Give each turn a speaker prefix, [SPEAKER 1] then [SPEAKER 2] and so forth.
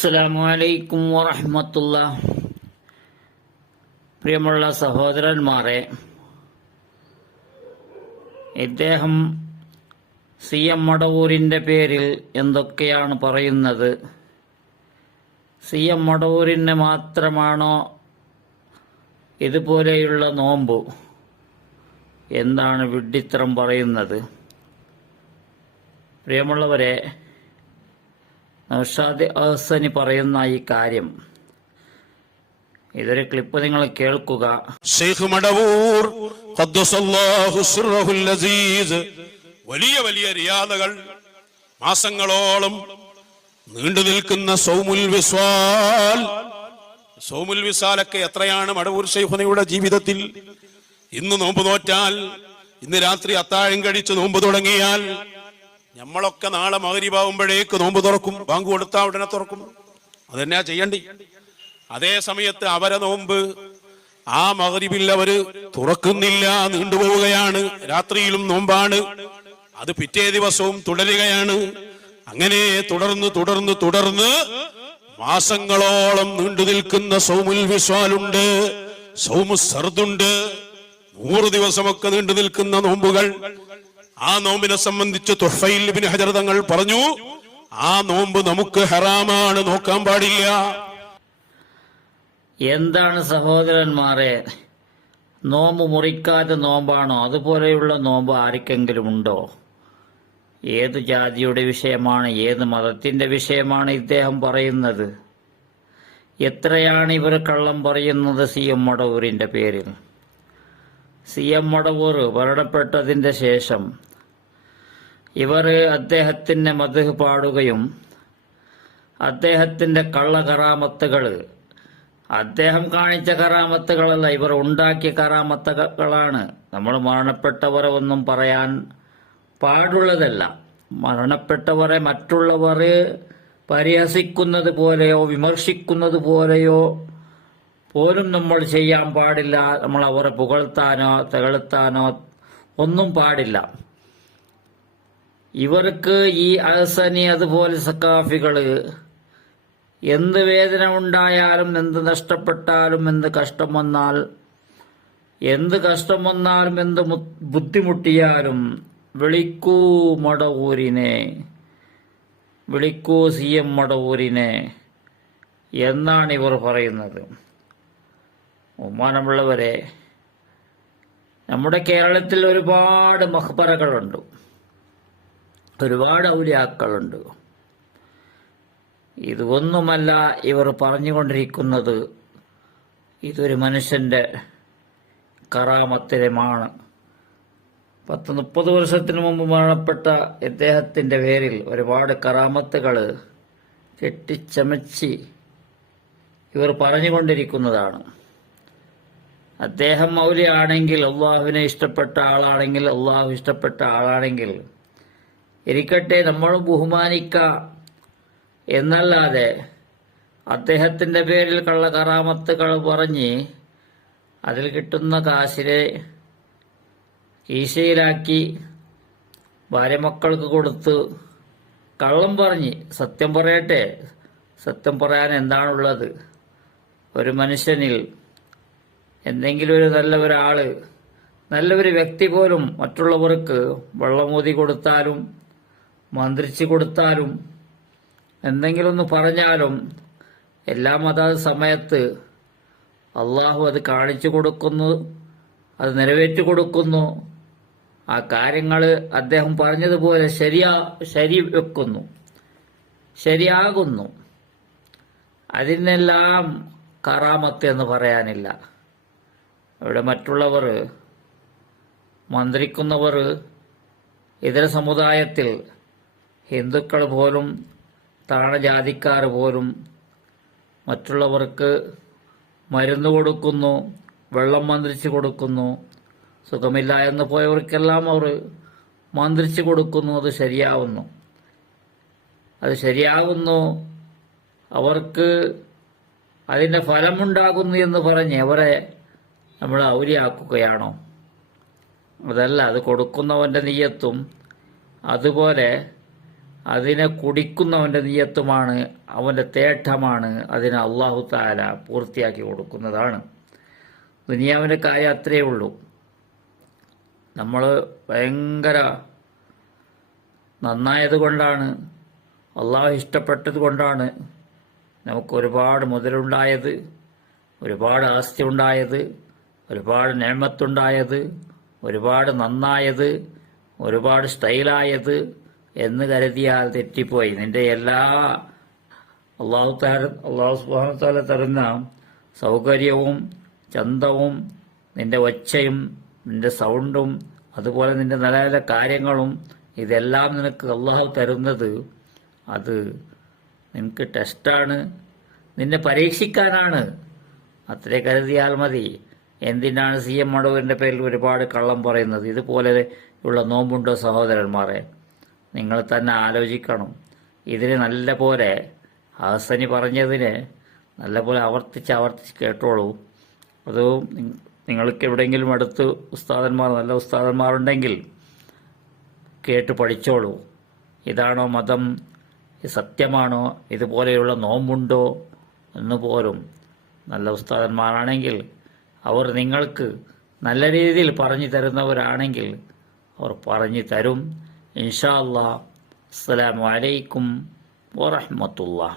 [SPEAKER 1] അസ്സലാമു അലൈക്കും വറഹ്മത്തുള്ള. പ്രിയമുള്ള സഹോദരന്മാരെ ഇദ്ദേഹം സി എം മടവൂരിന്റെ പേരിൽ എന്തൊക്കെയാണ് പറയുന്നത്? സി എം മടവൂരിന് മാത്രമാണോ ഇതുപോലെയുള്ള നോമ്പ്? എന്താണ് വിഡ്ഢിത്തരം പറയുന്നത്? പ്രിയമുള്ളവരെ നൗഷാദ് അഹ്സനി പറയുന്ന ഈ കാര്യം. ഇതൊരു ക്ലിപ്പ് നിങ്ങൾ കേൾക്കുക.
[SPEAKER 2] മടവൂർ വലിയ വലിയ റിയാദകൾ മാസങ്ങളോളം നീണ്ടു നിൽക്കുന്ന സൗമുൽ വിസ്വാൽ. സൗമുൽ വിസാലൊക്കെ എത്രയാണ് മടവൂർ ഷെയ്ഖുനയുടെ ജീവിതത്തിൽ? ഇന്ന് നോമ്പ് നോറ്റാൽ ഇന്ന് രാത്രി അത്താഴം കഴിച്ച് നോമ്പ് തുടങ്ങിയാൽ നമ്മളൊക്കെ നാളെ മകരിവാകുമ്പോഴേക്ക് നോമ്പ് തുറക്കും ബാങ്ക് കൊടുത്താൽ ഉടനെ തുറക്കും. അതെന്നാ ചെയ്യണ്ടി? അതേ സമയത്ത് അവരെ നോമ്പ് ആ മകരിവിൽ അവർ തുറക്കുന്നില്ല നീണ്ടുപോവുകയാണ്. രാത്രിയിലും നോമ്പാണ്. അത് പിറ്റേ ദിവസവും തുടരുകയാണ്. അങ്ങനെ തുടർന്ന് തുടർന്ന് തുടർന്ന് മാസങ്ങളോളം നീണ്ടു നിൽക്കുന്ന സൗമുൽ വിശ്വാലുണ്ട് സൗമു സർദുണ്ട്. നൂറ് ദിവസമൊക്കെ നീണ്ടു നിൽക്കുന്ന നോമ്പുകൾ. ആ നോമ്പിനെ സംബന്ധിച്ച് തുഫൈൽ ബിൻ ഹജർ തങ്ങൾ പറഞ്ഞു ആ നോമ്പ് നമുക്ക് ഹറാമാണ് നോക്കാൻ പാടില്ല.
[SPEAKER 1] എന്താണ് സഹോദരന്മാരെ നോമ്പ് മുറിക്കാത്ത നോമ്പാണോ? അതുപോലെയുള്ള നോമ്പ് ആർക്കെങ്കിലും ഉണ്ടോ? ഏത് ജാതിയുടെ വിഷയമാണ് ഏത് മതത്തിന്റെ വിഷയമാണ് ഇദ്ദേഹം പറയുന്നത്? എത്രയാണ് ഇവർ കള്ളം പറയുന്നത് സി എം മടവൂരിന്റെ പേരിൽ? സി എം മടവൂർ മരണപ്പെട്ടതിന്റെ ശേഷം ഇവർ അദ്ദേഹത്തിന്റെ മധു പാടുകയും അദ്ദേഹത്തിന്റെ കള്ളകറാമത്തുകൾ അദ്ദേഹം കാണിച്ച കറാമത്തുകളല്ല ഇവർ ഉണ്ടാക്കിയ കറാമത്തുകളാണ്. നമ്മൾ മരണപ്പെട്ടവരെ ഒന്നും പറയാൻ പാടുള്ളതല്ല. മരണപ്പെട്ടവരെ മറ്റുള്ളവർ പരിഹസിക്കുന്നത് പോലെയോ വിമർശിക്കുന്നത് പോലെയോ പോലും നമ്മൾ ചെയ്യാൻ പാടില്ല. നമ്മൾ അവരെ പുകഴ്ത്താനോ തകഴ്ത്താനോ ഒന്നും പാടില്ല. ഇവർക്ക് ഈ അഹസനി അതുപോലെ സക്കാഫികൾ എന്ത് വേദന ഉണ്ടായാലും എന്ത് നഷ്ടപ്പെട്ടാലും എന്ത് കഷ്ടം വന്നാൽ എന്ത് കഷ്ടം വന്നാലും എന്ത് ബുദ്ധിമുട്ടിയാലും വിളിക്കൂ മടവൂരിനെ വിളിക്കൂ സി എം മടവൂരിനെ എന്നാണ് ഇവർ പറയുന്നത്. ബഹുമാനമുള്ളവരെ നമ്മുടെ കേരളത്തിൽ ഒരുപാട് മഹ്ബറകളുണ്ട്. ഒരുപാട് ഔലിയാക്കളുണ്ട്. ഇതൊന്നുമല്ല ഇവർ പറഞ്ഞുകൊണ്ടിരിക്കുന്നത് ഇതൊരു മനുഷ്യന്റെ കറാമത്തിരമാണ് പത്ത് മുപ്പത് വർഷത്തിന് മുമ്പ് മരണപ്പെട്ട ഇദ്ദേഹത്തിന്റെ പേരിൽ ഒരുപാട് കറാമത്തുകൾ കെട്ടിച്ചമച്ച് ഇവർ പറഞ്ഞുകൊണ്ടിരിക്കുന്നതാണ്. അദ്ദേഹം മൗലിയാണെങ്കിൽ അള്ളാഹുവിനെ ഇഷ്ടപ്പെട്ട ആളാണെങ്കിൽ അള്ളാഹു ഇഷ്ടപ്പെട്ട ആളാണെങ്കിൽ ഇരിക്കട്ടെ നമ്മൾ ബഹുമാനിക്ക എന്നല്ലാതെ അദ്ദേഹത്തിന്റെ പേരിൽ കള്ള കറാമത്തുകൾ പറഞ്ഞ് അതിൽ കിട്ടുന്ന കാശിനെ കീശയിലാക്കി ഭാര്യമക്കൾക്ക് കൊടുത്ത് കള്ളം പറഞ്ഞ്. സത്യം പറയട്ടെ സത്യം പറയാൻ എന്താണുള്ളത്? ഒരു മനുഷ്യനിൽ എന്തെങ്കിലും ഒരു നല്ല ഒരാൾ നല്ലൊരു വ്യക്തി പോലും മറ്റുള്ളവർക്ക് വെള്ളമൂതി കൊടുത്താലും മന്ത്രിച്ചു കൊടുത്താലും എന്തെങ്കിലും ഒന്ന് പറഞ്ഞാലും എല്ലാ അതാത് സമയത്ത് അള്ളാഹു അത് കാണിച്ചു കൊടുക്കുന്നു അത് നിറവേറ്റി കൊടുക്കുന്നു. ആ കാര്യങ്ങൾ അദ്ദേഹം പറഞ്ഞതുപോലെ ശരിയാ ശരി വെക്കുന്നു ശരിയാകുന്നു. അതിനെല്ലാം കറാമത്ത് എന്ന് പറയാനില്ല. ഇവിടെ മറ്റുള്ളവർ മന്ത്രിക്കുന്നവർ ഇതര സമുദായത്തിൽ ഹിന്ദുക്കൾ പോലും താണജാതിക്കാർ പോലും മറ്റുള്ളവർക്ക് മരുന്ന് കൊടുക്കുന്നു വെള്ളം മന്ത്രിച്ച് കൊടുക്കുന്നു സുഖമില്ല എന്ന് പോയവർക്കെല്ലാം അവർ മന്ത്രിച്ച് കൊടുക്കുന്നു അത് ശരിയാവുന്നു. അത് ശരിയാകുന്നു അവർക്ക് അതിന്റെ ഫലമുണ്ടാകുന്നു എന്ന് പറഞ്ഞ് അവരെ നമ്മൾ ഔലിയാക്കുകയാണോ അതല്ല അത് കൊടുക്കുന്നവന്റെ നീയത്തും അതുപോലെ അതിനെ കുടിക്കുന്നവന്റെ നീയത്തുമാണ് അവന്റെ തേട്ടമാണ് അതിനെ അള്ളാഹു താല പൂർത്തിയാക്കി കൊടുക്കുന്നതാണ്. ദുനിയാവിന്റെ കാര്യം അത്രയേ ഉള്ളൂ. നമ്മൾ ഭയങ്കര നന്നായത് കൊണ്ടാണ് അള്ളാഹു ഇഷ്ടപ്പെട്ടത് കൊണ്ടാണ് നമുക്ക് ഒരുപാട് മുതലുണ്ടായത് ഒരുപാട് ആസ്തി ഉണ്ടായത് ഒരുപാട് നേമത്തുണ്ടായത് ഒരുപാട് നന്നായത് ഒരുപാട് സ്റ്റൈലായത് എന്ന് കരുതിയാൽ തെറ്റിപ്പോയി. നിന്റെ എല്ലാ അള്ളാഹു താര അള്ളാഹു സുബാനത്താല തരുന്ന സൗകര്യവും ചന്തവും നിന്റെ ഒച്ചയും നിന്റെ സൗണ്ടും അതുപോലെ നിന്റെ നല്ല നല്ല കാര്യങ്ങളും ഇതെല്ലാം നിനക്ക് അള്ളാഹു തരുന്നത് അത് നിനക്ക് ടെസ്റ്റാണ്. നിന്നെ പരീക്ഷിക്കാനാണ്. അത്രേ കരുതിയാൽ മതി. എന്തിനാണ് സി എം മടവൂരിന്റെ പേരിൽ ഒരുപാട് കള്ളം പറയുന്നത്? ഇതുപോലെ ഉള്ള നോമ്പുണ്ടോ സഹോദരന്മാരെ? നിങ്ങൾ തന്നെ ആലോചിക്കണം. ഇതിന് നല്ല പോലെ ഹാസനി പറഞ്ഞതിന് നല്ല പോലെ ആവർത്തിച്ച് ആവർത്തിച്ച് കേട്ടോളൂ. അത് നിങ്ങൾക്ക് എവിടെയെങ്കിലും അടുത്ത് ഉസ്താദന്മാർ നല്ല ഉസ്താദന്മാരുണ്ടെങ്കിൽ കേട്ട് പഠിച്ചോളൂ. ഇതാണോ മതം? സത്യമാണോ? ഇതുപോലെയുള്ള നോമ്പുണ്ടോ? എന്ന് പോലും നല്ല ഉസ്താദന്മാരാണെങ്കിൽ അവർ നിങ്ങൾക്ക് നല്ല രീതിയിൽ പറഞ്ഞു തരുന്നവരാണെങ്കിൽ അവർ പറഞ്ഞു തരും. إن شاء الله. السلام عليكم ورحمة الله.